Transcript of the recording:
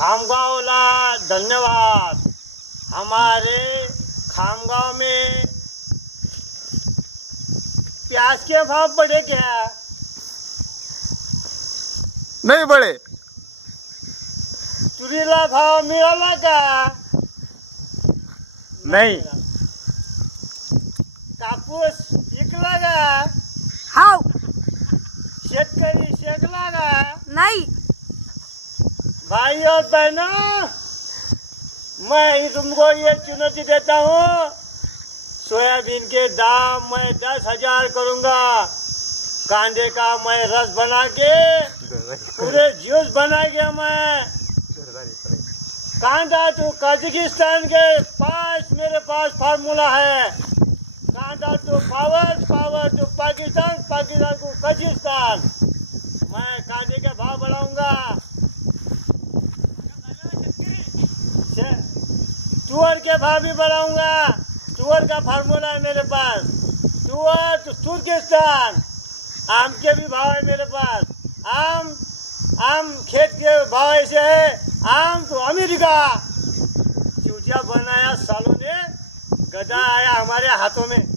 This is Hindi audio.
खामगांवला धन्यवाद। हमारे खामगांव में प्याज के भाव बढ़े क्या? नहीं बढ़े। तुरीला भाव मिळाला का? नहीं। कापूस विकला का? हाव शेतकरी शेकला का? नहीं। भाई और बहनों, मैं तुमको ये चुनौती देता हूँ, सोयाबीन के दाम मैं 10,000 करूंगा। कांदे का मैं रस बना के पूरे जूस बना के मैं कांदा तो कजाकिस्तान के पास मेरे पास फार्मूला है। कांदा तो पावर तो पाकिस्तान को कजाकिस्तान। मैं कांदे के भाव बढ़ाऊंगा। तुअर के भाव भी बढ़ाऊंगा। तुअर का फार्मूला है मेरे पास। तुअर तो तुर्किस्तान। आम के भी भाव है मेरे पास। आम खेत के भाव ऐसे है। आम तो अमेरिका। चूतिया बनाया सालों ने, गधा आया हमारे हाथों में।